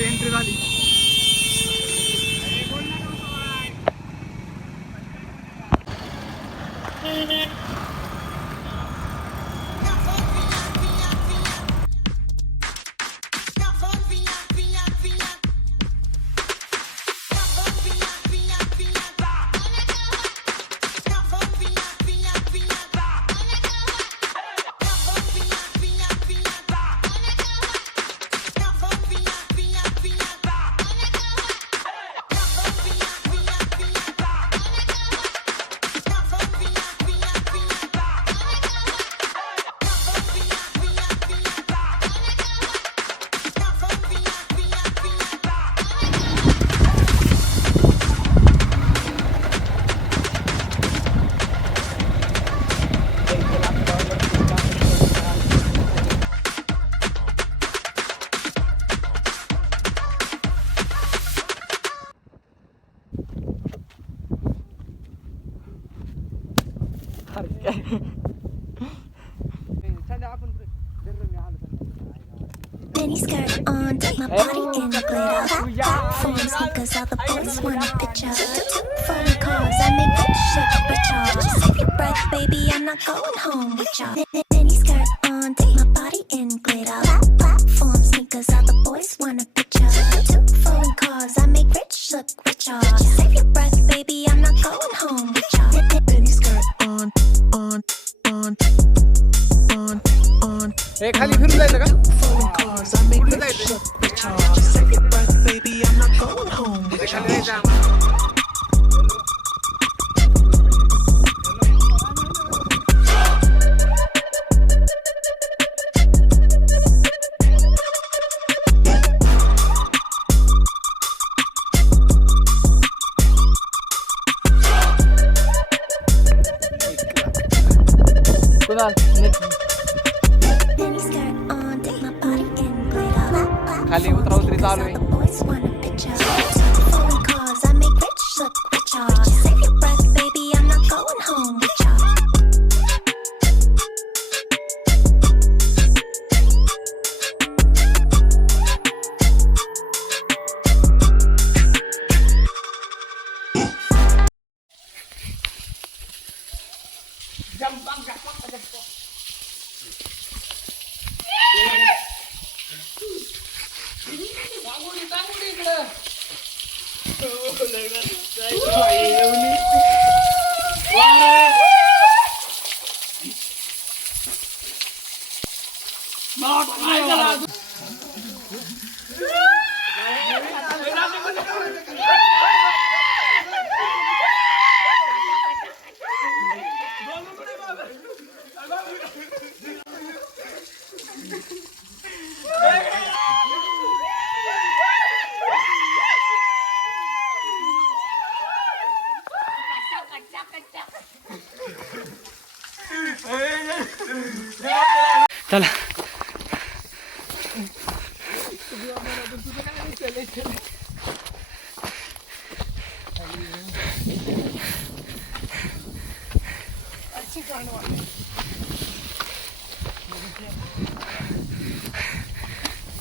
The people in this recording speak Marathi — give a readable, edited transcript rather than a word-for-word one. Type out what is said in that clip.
एंट्री झाली. Mini skirt on, take my body in glitter. Platform sneakers, all the boys want a picture. Phone calls, I make that shit richer. Just save your breath, baby, I'm not going home with y'all. Mini skirt on, take my body in glitter. Platform sneakers, all the boys want a picture. Phone calls, I make rich look richer. Just save your breath, baby, I'm not going home with y'all. Mini skirt on. हे खाली फिरून जायचं का? कुठे जायचं? खाली जायचं. कुणाल खाली उतरा उतरी चालू आहे. चला